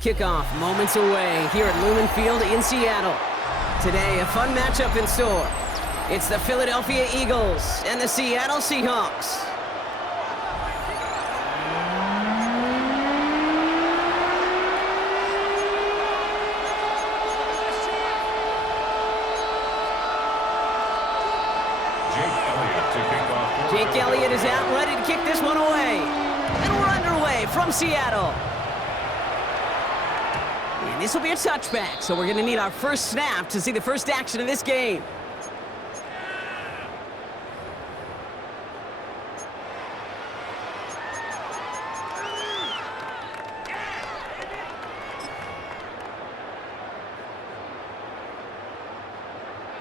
Kickoff moments away here at Lumen Field in Seattle. Today, a fun matchup in store. It's the Philadelphia Eagles and the Seattle Seahawks. Jake Elliott is out, ready to kick this one away. And we're underway from Seattle. And this will be a touchback, so we're going to need our first snap to see the first action of this game.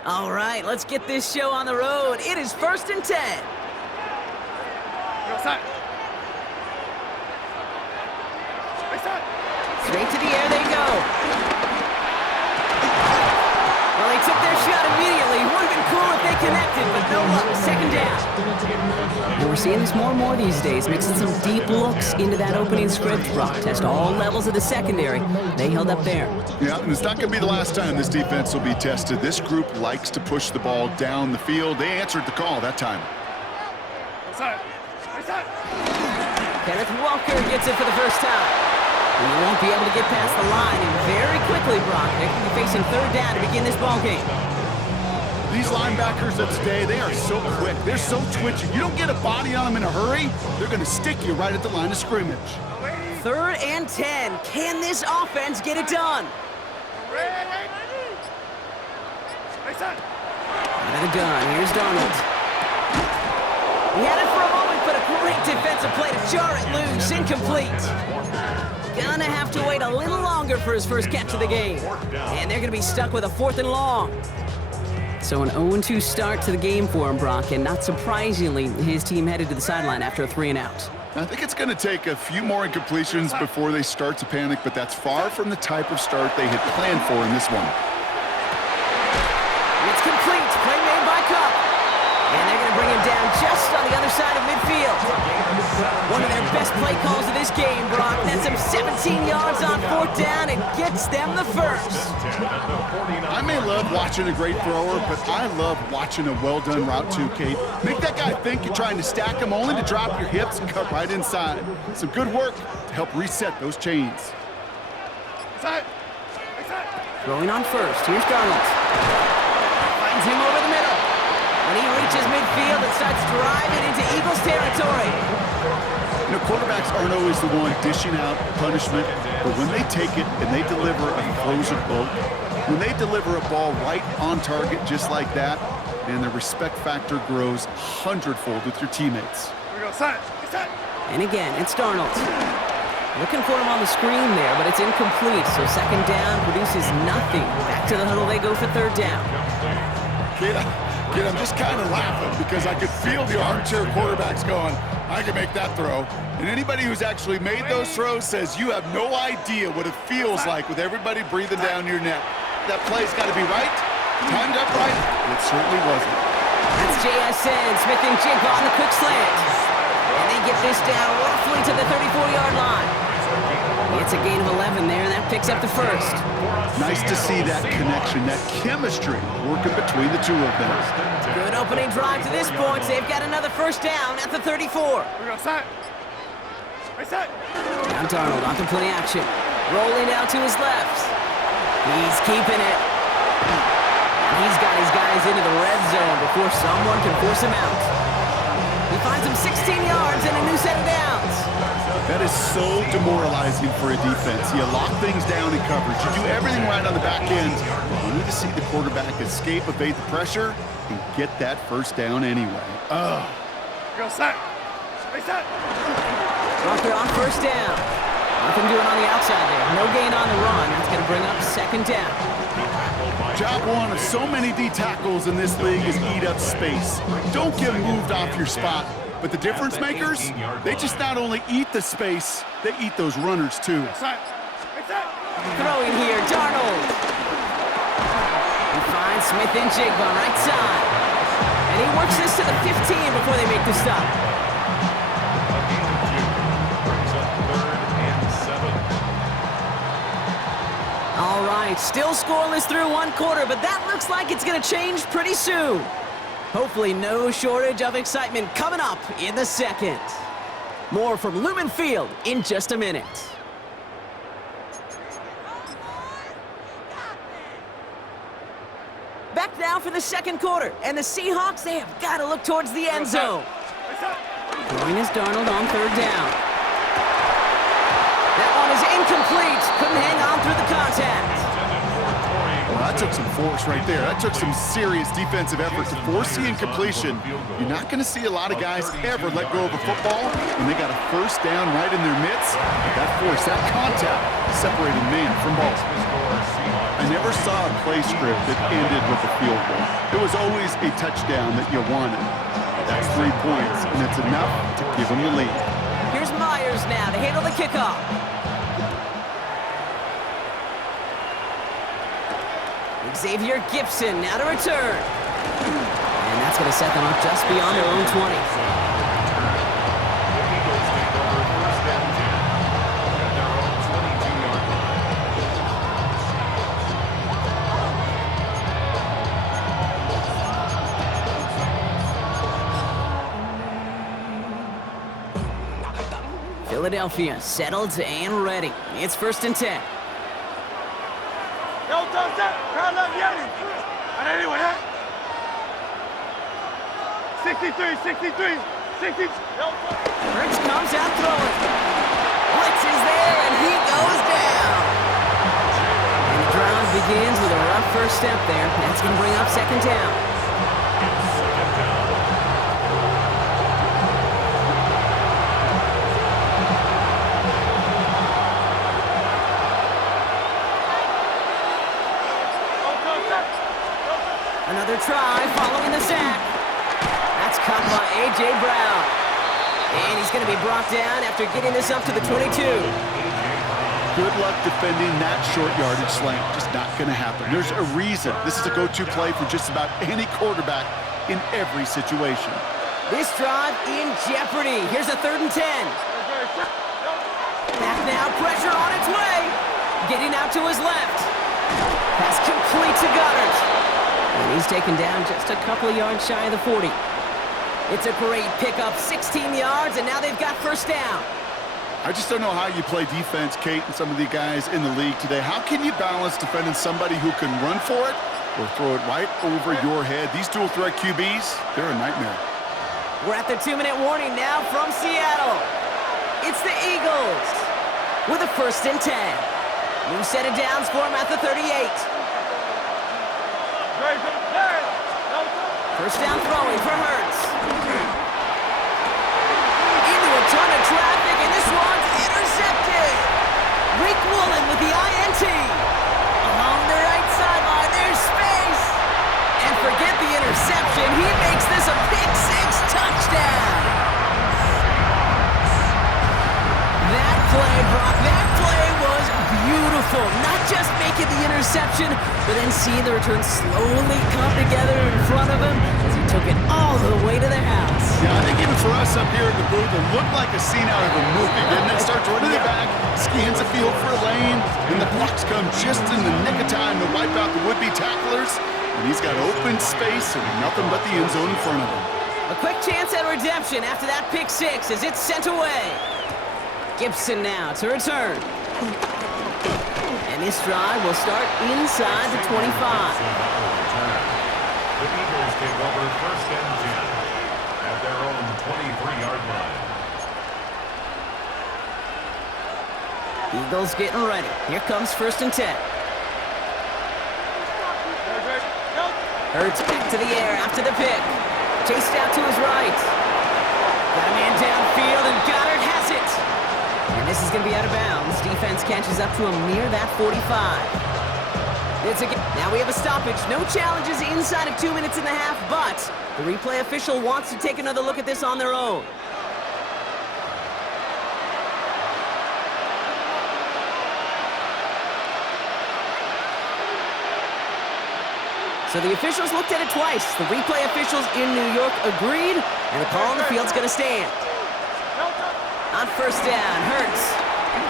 All right, let's get this show on the road. It is 1st and 10. Straight to the air they go. Well, they took their shot immediately. Would have been cool if they connected, but no luck. 2nd down. And we're seeing this more and more these days, mixing some deep looks into that opening script. Brock test all levels of the secondary. They held up there. Yeah, and it's not going to be the last time this defense will be tested. This group likes to push the ball down the field. They answered the call that time. Kenneth Walker gets it for the first time. And he won't be able to get past the line, and very quickly, Brock, they could be facing 3rd down to begin this ball game. These linebackers of today, they are so quick. They're so twitchy. You don't get a body on them in a hurry, they're going to stick you right at the line of scrimmage. 3rd and 10. Can this offense get it done? Out of the gun. Here's Donald. He had it for a moment, but a great defensive play to jar it loose. Incomplete. Gonna have to wait a little longer for his first catch of the game. And they're gonna be stuck with a 4th and long. So an 0-2 start to the game for him, Brock, and not surprisingly, his team headed to the sideline after a 3-and-out. I think it's going to take a few more incompletions before they start to panic, but that's far from the type of start they had planned for in this one. It's complete. Play made by Cup. And they're going to bring him down just on the other side of midfield. One of their best play calls of this game, Brock. That's him 17 yards on 4th down and gets them the first. I may love watching a great thrower, but I love watching a well-done route too, Kate. Make that guy think you're trying to stack him only to drop your hips and cut right inside. Some good work to help reset those chains. Throwing on first. Here's Donald. Finds him over the middle. When he reaches midfield, it starts driving into Eagles territory. You know, quarterbacks aren't always the one dishing out punishment, but when they take it and they deliver a frozen boat, when they deliver a ball right on target just like that, and the respect factor grows 100-fold with your teammates. And again, it's Darnold. Looking for him on the screen there, but it's incomplete, so 2nd down produces nothing. Back to the huddle they go for 3rd down. Kid, I'm just kind of laughing because I could feel the armchair quarterbacks going, I can make that throw. And anybody who's actually made those throws says you have no idea what it feels like with everybody breathing down your neck. That play's got to be right, timed up right, and it certainly wasn't. That's JSN, Smith and Jigba on the quick slant. And they get this down roughly to the 34-yard line. It's a gain of 11 there, and that picks up the first. Nice to see that connection, that chemistry working between the two of them. Good opening drive to this point. They've got another 1st down at the 34. Now Darnold onto play action. Rolling out to his left. He's keeping it. He's got his guys into the red zone before someone can force him out. He finds him 16 yards and a new set of downs. That is so demoralizing for a defense. You lock things down in coverage. You do everything right on the back end. You need to see the quarterback escape, evade the pressure, and get that 1st down anyway. Walker on 1st down. Nothing doing on the outside there. No gain on the run. That's going to bring up 2nd down. Job one of so many D tackles in this league is eat up space. Don't get moved off your spot. But the difference makers, they just not only eat the space, they eat those runners too. Throwing here, Darnold. He finds Smith and Jigba right side. And he works this to the 15 before they make the stop. All right, still scoreless through one quarter, but that looks like it's going to change pretty soon. Hopefully no shortage of excitement coming up in the second. More from Lumen Field in just a minute. Back now for the second quarter, and the Seahawks, they have got to look towards the end zone. Throwing is Darnold on third down. That one is incomplete. Couldn't hang on through the contact. Well, that took some force right there. That took some serious defensive effort to force the incompletion. You're not going to see a lot of guys ever let go of a football when they got a first down right in their midst. That force, that contact, separated man from ball. I never saw a play script that ended with a field goal. It was always a touchdown that you wanted. That's 3 points, and it's enough to give them the lead. Here's Myers now to handle the kickoff. Xavier Gibson now to return. And that's going to set them up just beyond their own 20. Philadelphia settled and ready. It's 1st and 10. Yo, don't stop. Crowd love Yeti. And anyway, 63, 63, 60. Hurts comes out throwing. Blitz is there, and he goes down. And the drive begins with a rough first step there. That's going to bring up 2nd down. Another try following the sack. That's caught by A.J. Brown. And he's going to be brought down after getting this up to the 22. Good luck defending that short yardage slant. Just not going to happen. There's a reason this is a go-to play for just about any quarterback in every situation. This drive in jeopardy. Here's a 3rd and 10. Back now, pressure on its way. Getting out to his left. Pass complete to Goddard. And he's taken down just a couple of yards shy of the 40. It's a great pickup, 16 yards, and now they've got 1st down. I just don't know how you play defense, Kate, and some of the guys in the league today. How can you balance defending somebody who can run for it or throw it right over your head? These dual threat QBs, they're a nightmare. We're at the 2-minute warning now from Seattle. It's the Eagles with a 1st and 10. New set of downs for him at the 38. 1st down throwing for Hurts. Into a ton of traffic, and this one's intercepted. Rick Woolen with the INT. Along the right sideline, there's space. And forget the interception. He makes this a pick-6 touchdown. That play, Brock, that play was beautiful. Not just making the interception, but then seeing the return slowly come together in front of him as he took it all the way to the house. Yeah, I think even for us up here in the booth, it looked like a scene out of a movie, didn't it? Starts running it back, scans the field for a lane, and the blocks come just in the nick of time to wipe out the would-be tacklers, and he's got open space and nothing but the end zone in front of him. A quick chance at redemption after that pick-6 as it's sent away. Gibson now to return. And this drive will start inside the 25. The Eagles take over 1st and 10 at their own 23-yard line. Eagles getting ready. Here comes 1st and 10. Hurts back to the air after the pick. Chased out to his right. Got a man downfield, and Goddard has it. And this is going to be out of bounds. Defense catches up to him near that 45. Now we have a stoppage. No challenges inside of 2 minutes and a half, but the replay official wants to take another look at this on their own. So the officials looked at it twice. The replay officials in New York agreed, and the call on the field's going to stand. On 1st down, Hurts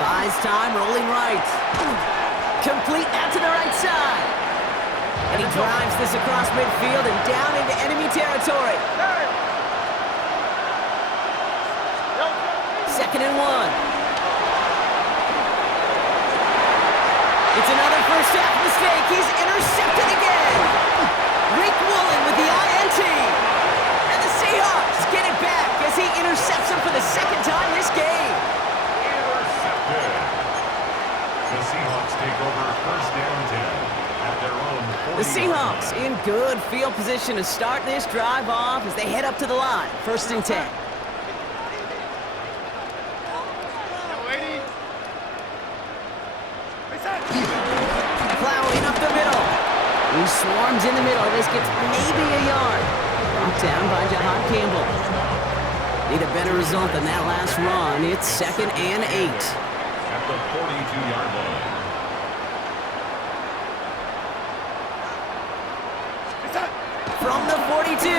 buys time, rolling right. Complete out to the right side. And he drives this across midfield and down into enemy territory. 2nd and 1. It's another first half mistake. He's intercepted again. Rick Woolen with the INT. And the Seahawks get it back as he intercepts him for the 2nd time this game. Intercepted. The Seahawks take over 1st and 10 at their own 40. The Seahawks in good field position to start this drive off as they head up to the line. 1st and 10. Plowing up the middle. He swarms in the middle. This gets maybe a yard. Knocked down by Jahan Campbell. Need a better result than that last run. It's 2nd and 8. At the 42-yard line. From the 42.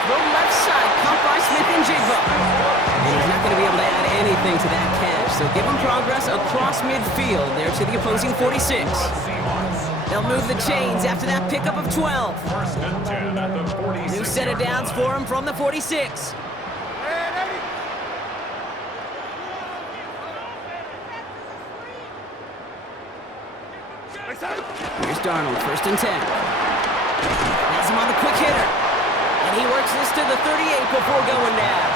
Throw left side, caught by Smith-Njigba. And he's not going to be able to add anything to that catch. So give him progress across midfield there to the opposing 46. They'll move the chains after that pickup of 12. 1st and 10 at the 46. New set of downs for him from the 46. Here's Darnold, 1st and 10. Has him on the quick hitter. And he works this to the 38 before going down.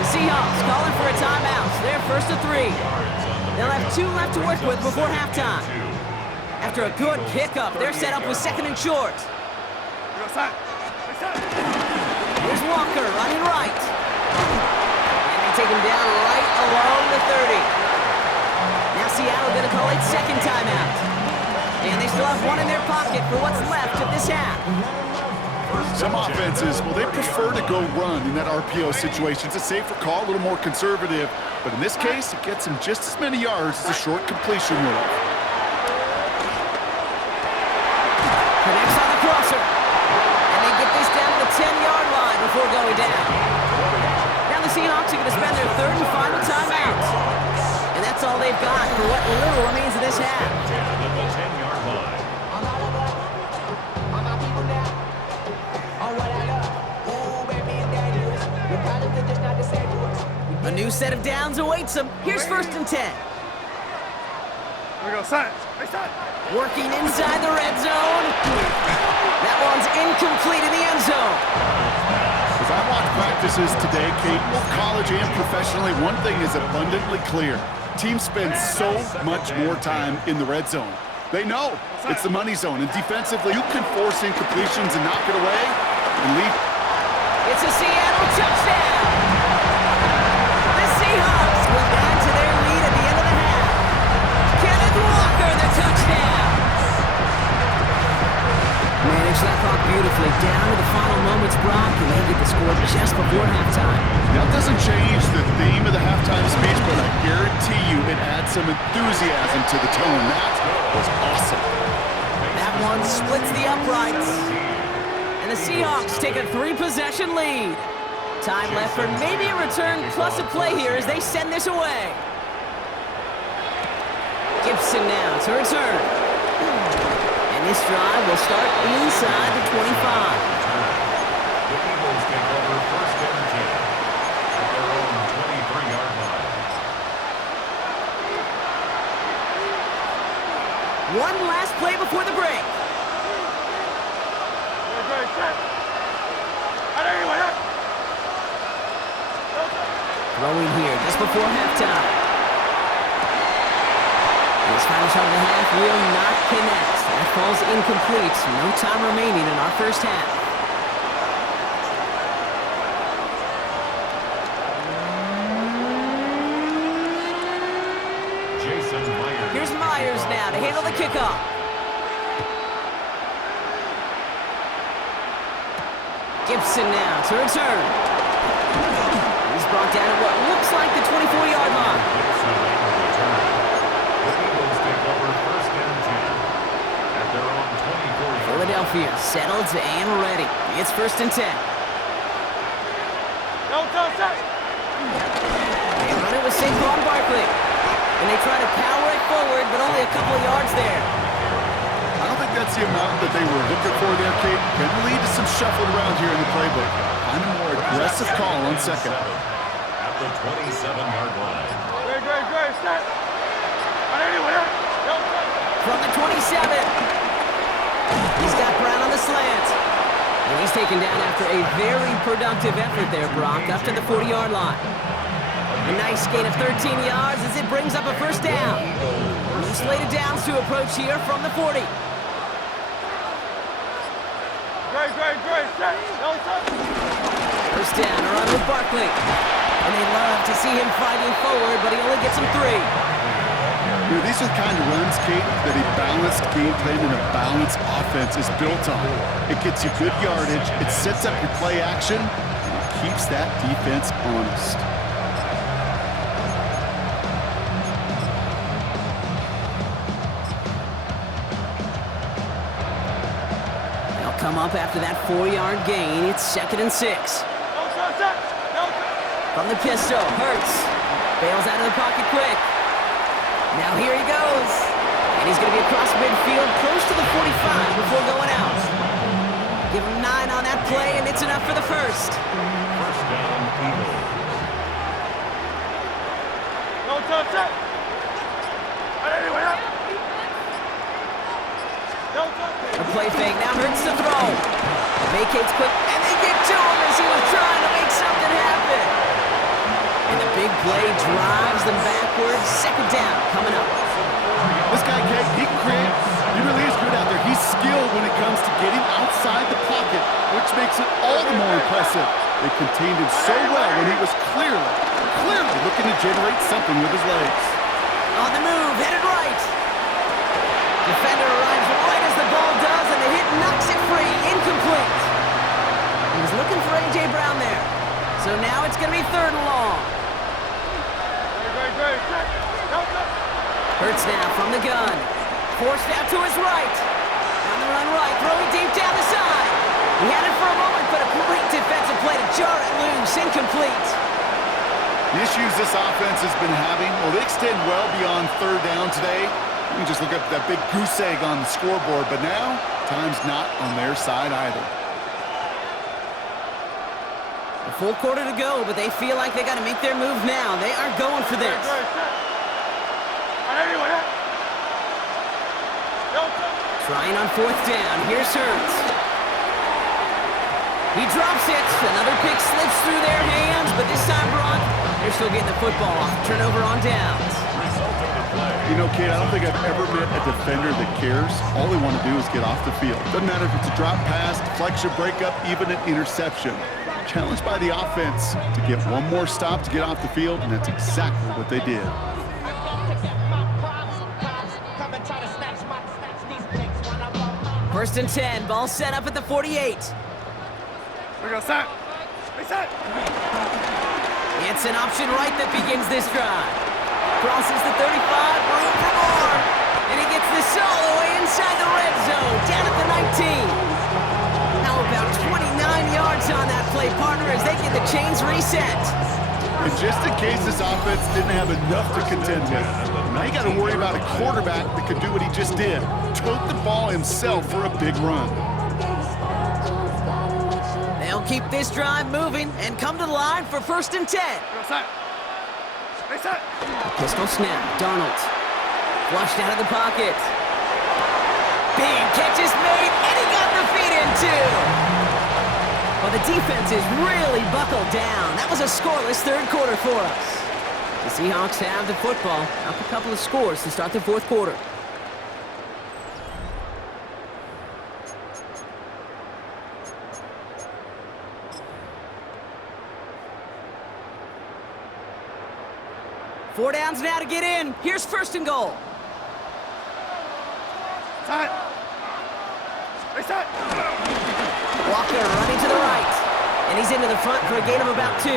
The Seahawks calling for a timeout. They're 1st and 3. They'll have 2 left to work with before halftime. After a good pickup, they're set up with 2nd and short. Here's Walker running right. And they take him down right along the 30. Now Seattle going to call it 2nd timeout. And they still have 1 in their pocket for what's left of this half. Some offenses, well, they prefer to go run in that RPO situation. It's a safer call, a little more conservative. But in this case, it gets him just as many yards as a short completion would have. Connects on the crosser. And they get this down to the 10-yard line before going down. Now the Seahawks are going to spend their 3rd and final timeout. And that's all they've got for what little remains of this half. At the 10-yard line. A new set of downs awaits them. Here's 1st and 10. Here we go, side. Hey, side. Working inside the red zone. That one's incomplete in the end zone. As I watch practices today, Kate, both college and professionally, one thing is abundantly clear. Teams spend so much more time in the red zone. They know it's the money zone, and defensively, you can force incompletions and knock it away and leave. It's a Seattle touchdown. The Seahawks will add to their lead at the end of the half. Kenneth Walker, the touchdown. Manage that clock beautifully down to the final moments, Brock, and they get the score just before halftime. That doesn't change the theme of the halftime speech, but I guarantee you it adds some enthusiasm to the tone. That was awesome. That one splits the uprights. And the Seahawks take a 3-possession lead. Time left for maybe a return plus a play here as they send this away. Gibson now to return. And this drive will start inside the 25. The Eagles take over 1st and 10 at their own 23-yard line. One last play before the break. Throwing here just before halftime. This final shot of the half will not connect. That falls incomplete. No time remaining in our first half. Here's Myers now to handle the kickoff. Gibson now to return. He's brought down at what looks like the 24-yard line. Philadelphia settled and ready. It's 1st and 10. Don't touch that. They run it with Saquon Barkley. And they try to power it forward, but only a couple of yards there. I don't think that's the amount that they were looking for there, Kate. Can lead to some shuffling around here in the playbook. Find a more aggressive call on second. At the 27-yard line. Great, set. From the 27. He's got Brown on the slant. And he's taken down after a very productive effort there, Brock, up to the 40-yard line. A nice gain of 13 yards as it brings up a first down. New slated downs to approach here from the 40. Great, set. First down, a run with Barkley. And they love to see him fighting forward, but he only gets him 3. You know, these are the kind of runs, Kate, that a balanced game plan and a balanced offense is built on. It gets you good yardage, it sets up your play action, and it keeps that defense honest. They'll come up after that 4-yard gain. It's 2nd and 6. From the pistol, Hurts. Bails out of the pocket quick. Now here he goes. And he's going to be across midfield, close to the 45 before going out. Give him 9 on that play, and it's enough for the first. First down, Eagles. A play fake, now Hurts to throw. Vacates quick, and they get to him as he was trying to make something happen. And the big play drives them backwards. 2nd down coming up. This guy, Kate, he can create. He really is good out there. He's skilled when it comes to getting outside the pocket, which makes it all the more impressive. They contained him so well when he was clearly looking to generate something with his legs. On the move, headed right. Defender arrives right as the ball does, and the hit knocks it free. Incomplete. He was looking for A.J. Brown there. So now it's going to be 3rd and long. Hurts now from the gun. Forced out to his right. On the run right, throwing deep down the side. He had it for a moment, but a great defensive play to jar it loose. Incomplete. The issues this offense has been having, well, they extend well beyond 3rd down today. You can just look up that big goose egg on the scoreboard, but now, time's not on their side either. A full quarter to go, but they feel like they got to make their move now. They are going for this. Trying on 4th down. Here's Hurts. He drops it. Another pick slips through their hands, but this time, Brock, they're still getting the football off. Turnover on downs. You know, Kate, I don't think I've ever met a defender that cares. All they want to do is get off the field. Doesn't matter if it's a drop pass, deflection, breakup, even an interception. Challenged by the offense to get one more stop to get off the field, and that's exactly what they did. First and 10, ball set up at the 48. We go, set. Reset. It's an option right that begins this drive. Crosses the 35, room for more. And he gets the solo inside the red zone, down at the 19. How about 29 yards on that play, partner, as they get the chains reset. And just in case this offense didn't have enough to contend with, now you got to worry about a quarterback that could do what he just did. Tote the ball himself for a big run. They'll keep this drive moving and come to the line for 1st and 10. Reset. Pistol snap, Darnold. Flushed out of the pocket. Big catch is made, and he got the feet in too. Well, the defense is really buckled down. That was a scoreless 3rd quarter for us. The Seahawks have the football. Up a couple of scores to start the 4th quarter. Four downs now to get in. Here's 1st and goal. Set. Reset. Walker running to the right. And he's into the front for a gain of about 2.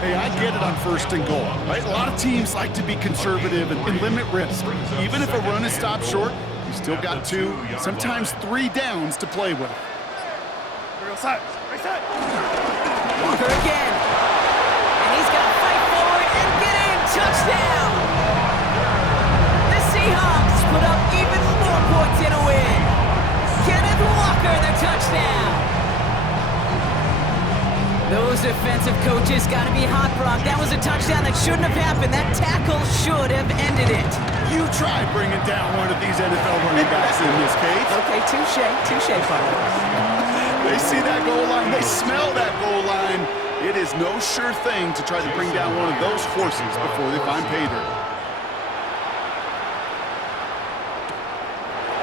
Hey, I get it on 1st and goal, right? A lot of teams like to be conservative and limit risk. Even if a run is stopped short, you still got 2, sometimes 3 downs to play with. We go, set. Reset. Walker again. And he's got to fight forward and get in. Touchdown. Those defensive coaches got to be hot, Brock. That was a touchdown that shouldn't have happened. That tackle should have ended it. You try bringing down one of these NFL running backs in this case. Okay, touche, partner. They see that goal line. They smell that goal line. It is no sure thing to try to bring down one of those horses before they find pay dirt.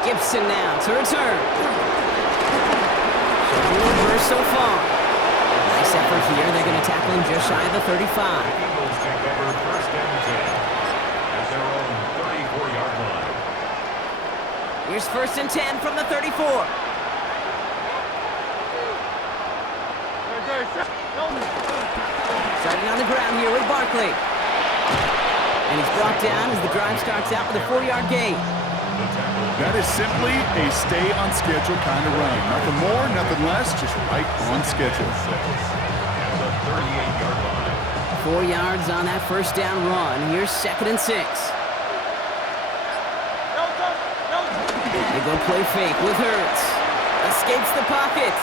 Gibson now to return. Showing a burst so far. Nice effort here. They're going to tackle him just shy of the 35. Eagles take over first and 10 at their own 34-yard line. Here's first and 10 from the 34. Starting on the ground here with Barkley. And he's brought down as the drive starts out with a 4-yard gain. That is simply a stay-on-schedule kind of run. Nothing more, nothing less, just right on schedule. At the 38-yard line. 4 yards on that first down run. Here's second and 6. They go play fake with Hurts. Escapes the pocket.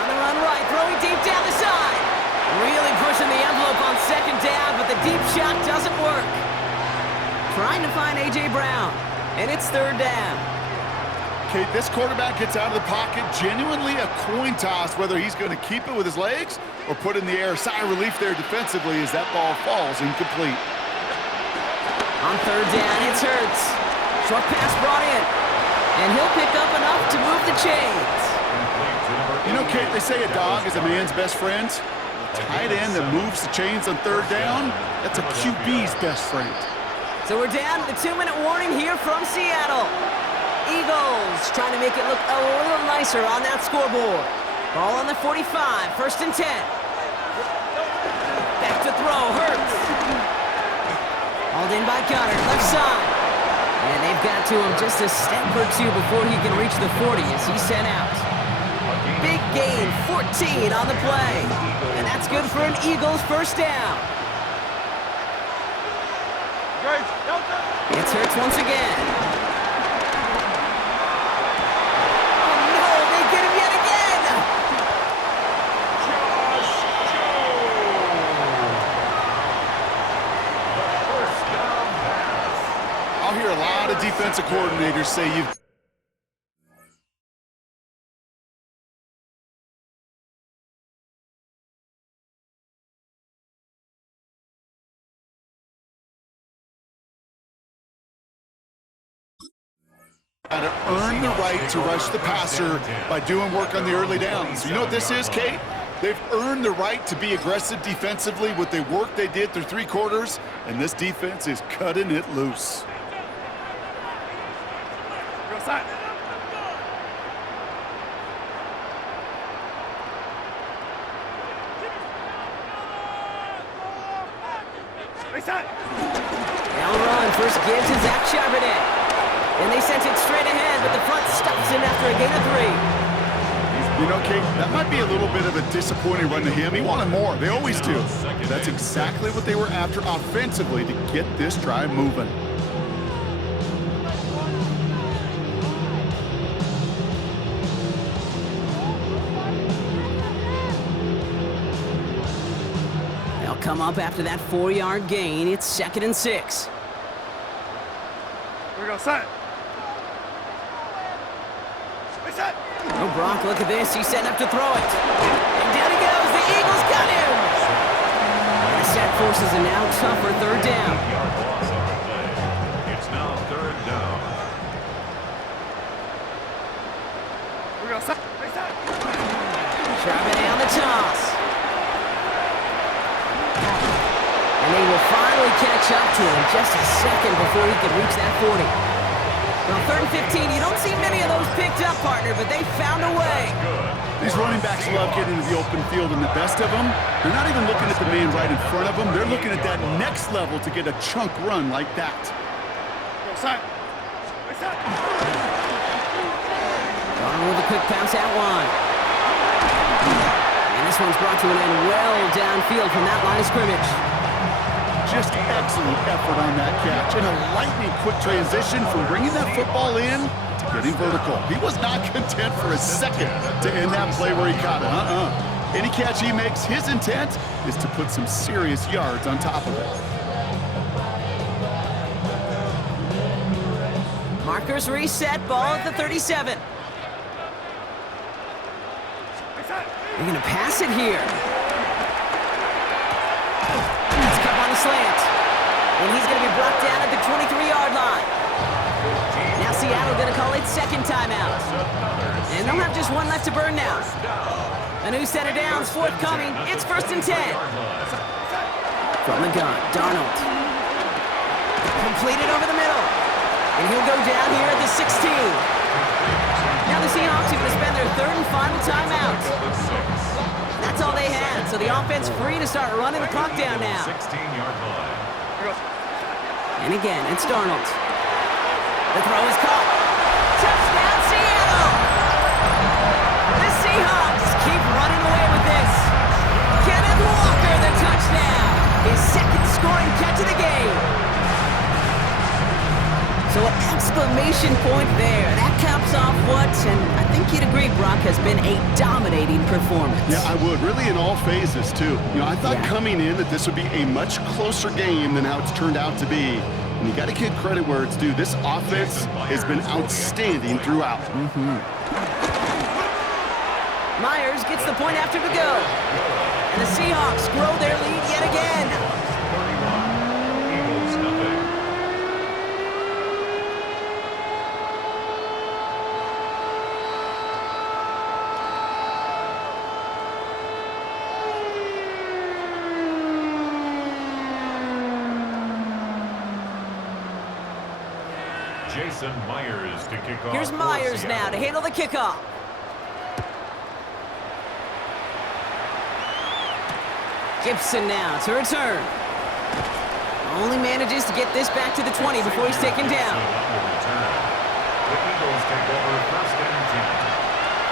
On the run right, throwing deep down the side. Really pushing the envelope on second down, but the deep shot doesn't work. Trying to find A.J. Brown. And it's third down. Kate, this quarterback gets out of the pocket, genuinely a coin toss whether he's going to keep it with his legs or put in the air. Sigh of relief there defensively as that ball falls incomplete. On third down, it's Hurts. Short pass brought in. And he'll pick up enough to move the chains. You know, Kate, they say a dog is a man's best friend. A tight end that moves the chains on third down, that's a QB's best friend. So we're down to the 2-minute warning here from Seattle. Eagles trying to make it look a little nicer on that scoreboard. Ball on the 45, first and 10. Back to throw, Hurts. Hauled in by Connor, left side. And they've got to him just a step or two before he can reach the 40 as he's sent out. Big gain, 14 on the play. And that's good for an Eagles first down. It's Hurts once again. Oh no, they get him yet again! First down pass. I'll hear a lot of defensive coordinators say you've got to earn the right to rush the passer by doing work on the early downs. You know what this is, Kate? They've earned the right to be aggressive defensively with the work they did through 3 quarters, and this defense is cutting it loose. Go side. Now run, first give to Zach Charbonnet. And they sent it straight ahead, but the front stops him after a gain of 3. You know, Kate, that might be a little bit of a disappointing run to him. He wanted more. They always do. That's exactly what they were after offensively to get this drive moving. They'll come up after that 4-yard gain. It's second and 6. We go side. Oh, Brock, look at this. He's setting up to throw it. And down he goes. The Eagles got him. The set forces a now tougher third down. 8-yard loss on the play. It's now third down. We go side. Charbonnet on the toss. And they will finally catch up to him just a second before he can reach that 40. Well, third and 15, you don't see many of those picked up, partner, but they found a way. These running backs love getting into the open field, and the best of them, they're not even looking at the man right in front of them. They're looking at that next level to get a chunk run like that. Go side. Going with a quick pass out wide. And this one's brought to an end well downfield from that line of scrimmage. Just excellent effort on that catch and a lightning quick transition from bringing that football in to getting vertical. He was not content for a second to end that play where he caught it. Any catch he makes, his intent is to put some serious yards on top of it. Markers reset, ball at the 37. They're going to pass it here. That's up on the slant. And he's going to be brought down at the 23-yard line. Now Seattle going to call it second timeout. And they'll have just one left to burn now. A new set of downs forthcoming. It's 1st and 10. From the gun, Darnold. Completed over the middle. And he'll go down here at the 16. Now the Seahawks are going to spend their 3rd and final timeout. That's all they had, so the offense free to start running the clock down now. 16-yard line. And again, it's Darnold. The throw is caught. Touchdown, Seattle! The Seahawks keep running away with this. Kenneth Walker, the touchdown. His 2nd scoring catch of the game. So an exclamation point there. That caps off what, and I think you'd agree, Brock, has been a dominating performance. Yeah, I would. Really in all phases, too. You know, I thought coming in that this would be a much closer game than how it's turned out to be. And you got to give credit where it's due. This offense has been outstanding throughout. Myers gets the point after to go. And the Seahawks grow their lead yet again. 31. Eagles nothing. Jason Myers to kick off. Here's Myers now to handle the kickoff. Gibson now to return. Only manages to get this back to the 20 before he's taken down. The Eagles take over 1st and 10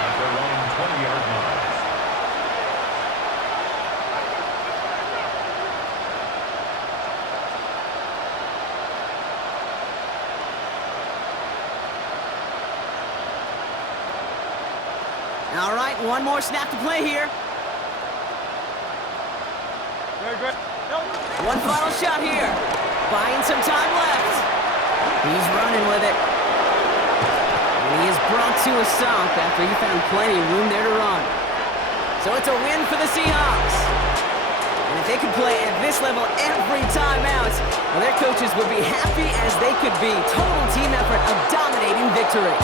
at their own 20-yard line. All right, one more snap to play here. One final shot here. Buying some time left. He's running with it. And he is brought to a stop after he found plenty of room there to run. So it's a win for the Seahawks. And if they could play at this level every time out, well, their coaches would be happy as they could be. Total team effort, a dominating victory.